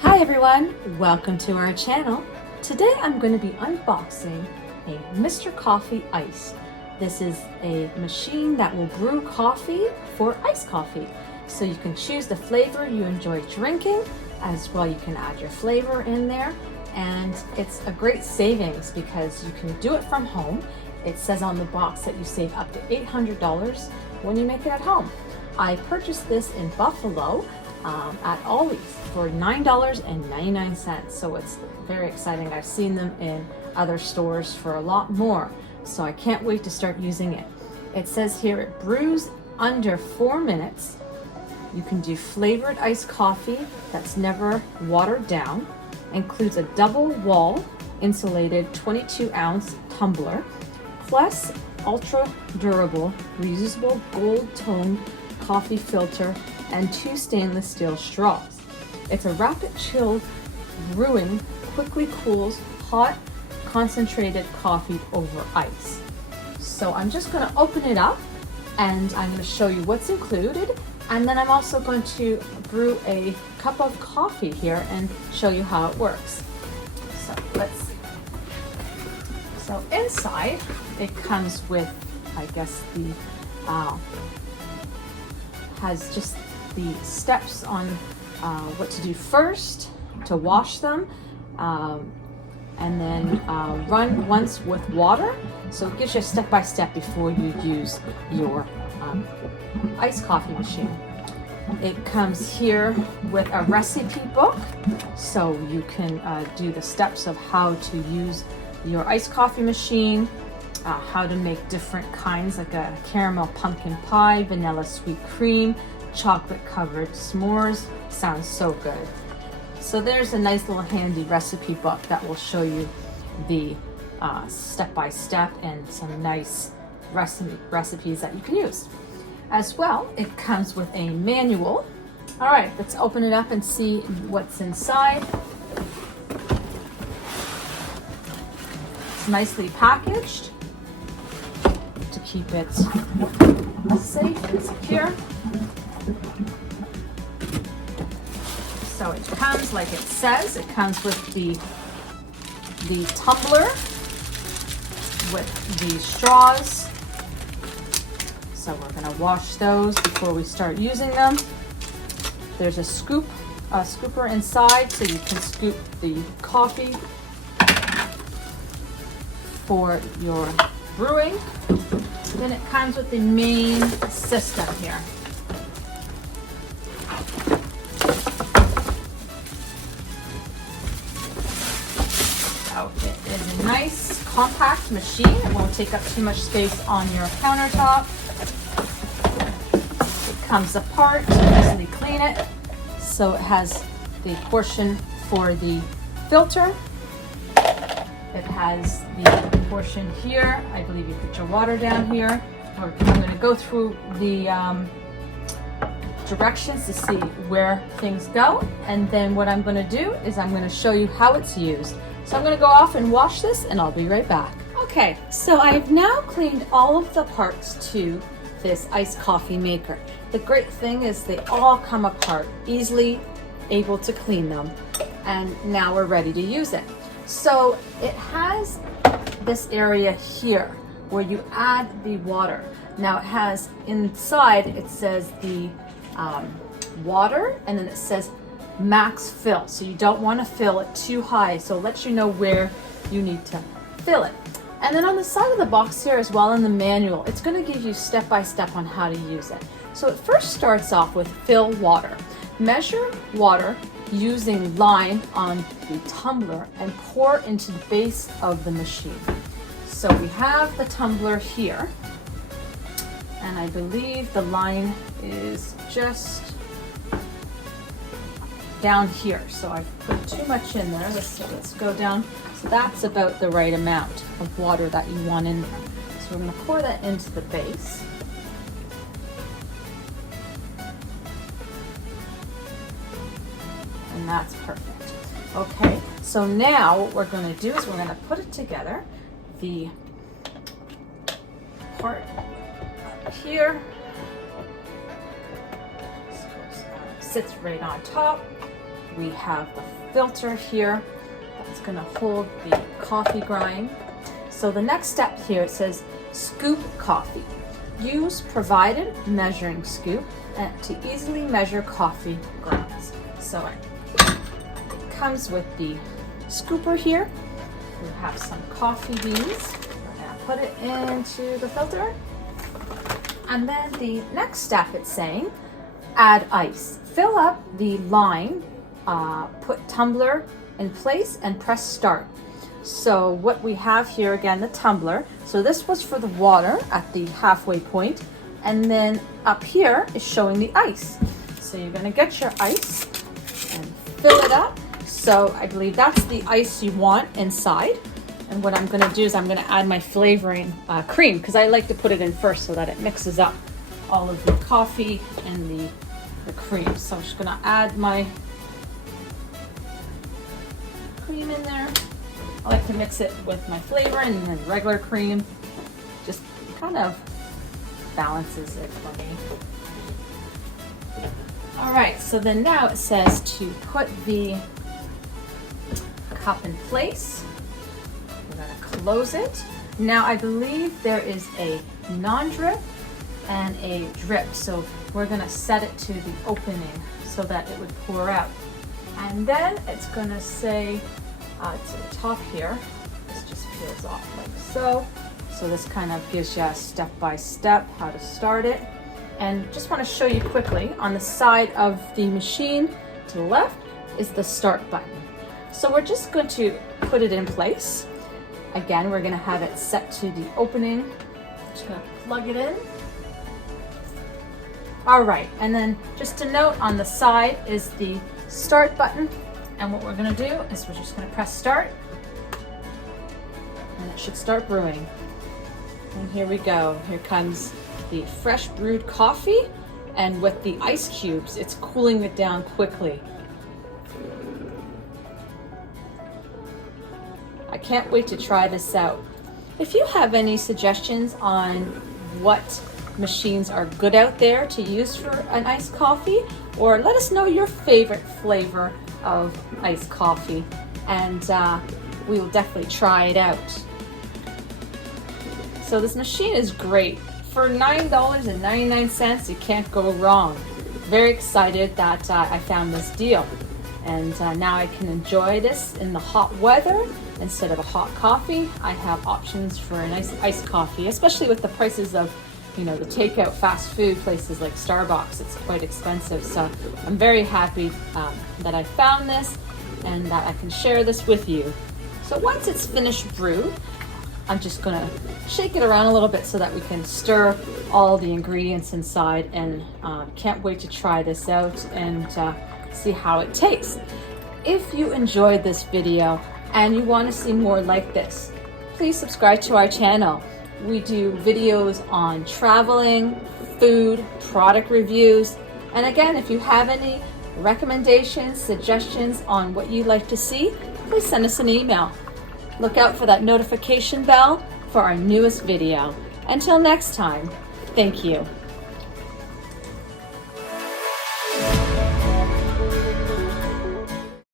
Hi everyone, welcome to our channel. Today I'm going to be unboxing a Mr. Coffee Ice. This is a machine that will brew coffee for iced coffee. So you can choose the flavor you enjoy drinking, as well you can add your flavor in there. And it's a great savings because you can do it from home. It says on the box that you save up to $800 when you make it at home. I purchased this in Buffalo at Ollie's for $9.99. So it's very exciting. I've seen them in other stores for a lot more. So I can't wait to start using it. It says here it brews under 4 minutes. You can do flavored iced coffee that's never watered down. Includes a double wall insulated 22-ounce tumbler, plus ultra durable reusable gold toned coffee filter and 2 stainless steel straws. It's a rapid chill brewing, quickly cools hot concentrated coffee over ice. So I'm just going to open it up and I'm going to show you what's included, and then I'm also going to brew a cup of coffee here and show you how it works. So inside it comes with, I guess, the has just the steps on what to do first, to wash them, and then run once with water. So it gives you a step-by-step before you use your iced coffee machine. It comes here with a recipe book, so you can do the steps of how to use your iced coffee machine, how to make different kinds, like a caramel pumpkin pie, vanilla sweet cream, chocolate covered s'mores. Sounds so good. So there's a nice little handy recipe book that will show you the step-by-step and some nice recipes that you can use. As well, it comes with a manual. All right, let's open it up and see what's inside. It's nicely packaged to keep it safe and secure. So it comes like it says. It comes with the tumbler with the straws. So we're going to wash those before we start using them. There's a scooper inside, so you can scoop the coffee for your brewing. Then it comes with the main system here. So it is a nice compact machine. It won't take up too much space on your countertop. It comes apart, you easily clean it. So it has the portion for the filter. It has the portion here. I believe you put your water down here. I'm going to go through the directions to see where things go, and then what I'm going to do is I'm going to show you how it's used. So I'm going to go off and wash this, and I'll be right back. Okay, so I've now cleaned all of the parts to this iced coffee maker. The great thing is they all come apart, easily able to clean them, and now we're ready to use it. So it has this area here where you add the water. Now it has inside, it says the water, and then it says max fill. So you don't want to fill it too high. So it lets you know where you need to fill it. And then on the side of the box here as well in the manual, it's going to give you step-by-step on how to use it. So it first starts off with fill water. Measure water using line on the tumbler and pour into the base of the machine. So we have the tumbler here, and I believe the line is just down here. So I've put too much in there. Let's go down. So that's about the right amount of water that you want in there. So we're going to pour that into the base. And that's perfect. Okay, so now what we're going to do is we're going to put it together. The part up here sits right on top. We have the filter here that's going to hold the coffee grind. So the next step here, it says scoop coffee. Use provided measuring scoop to easily measure coffee grounds. So it comes with the scooper here. We have some coffee beans. We're going to put it into the filter. And then the next step, it's saying add ice. Fill up the line, put tumbler in place and press start. So what we have here, again, the tumbler. So this was for the water at the halfway point, and then up here is showing the ice. So you're gonna get your ice and fill it up. So I believe that's the ice you want inside. And what I'm gonna do is I'm gonna add my flavoring cream, because I like to put it in first so that it mixes up all of the coffee and the cream. So I'm just gonna add my cream in there. I like to mix it with my flavor and then regular cream. Just kind of balances it for me. All right, so then now it says to put the cup in place. We're gonna close it. Now I believe there is a non-drip and a drip. So we're gonna set it to the opening so that it would pour out. And then it's gonna say, to the top here, this just peels off like so. So this kind of gives you a step-by-step how to start it. And just want to show you quickly, on the side of the machine to the left is the start button. So we're just going to put it in place. Again, we're going to have it set to the opening. Just going to plug it in. All right, and then just a note, on the side is the start button. And what we're gonna do is we're just gonna press start, and it should start brewing. And here we go. Here comes the fresh brewed coffee, and with the ice cubes, it's cooling it down quickly. I can't wait to try this out. If you have any suggestions on what machines are good out there to use for an iced coffee, or let us know your favorite flavor of iced coffee, and we will definitely try it out. So this machine is great. For $9.99, you can't go wrong. Very excited that I found this deal, and now I can enjoy this in the hot weather. Instead of a hot coffee, I have options for a nice iced coffee, especially with the prices of the takeout fast food places like Starbucks. It's quite expensive. So I'm very happy that I found this and that I can share this with you. So once it's finished brewed, I'm just gonna shake it around a little bit so that we can stir all the ingredients inside, and can't wait to try this out and see how it tastes. If you enjoyed this video and you want to see more like this, please subscribe to our channel. We do videos on traveling, food, product reviews. And again, if you have any recommendations, suggestions on what you'd like to see, please send us an email. Look out for that notification bell for our newest video. Until next time, thank you.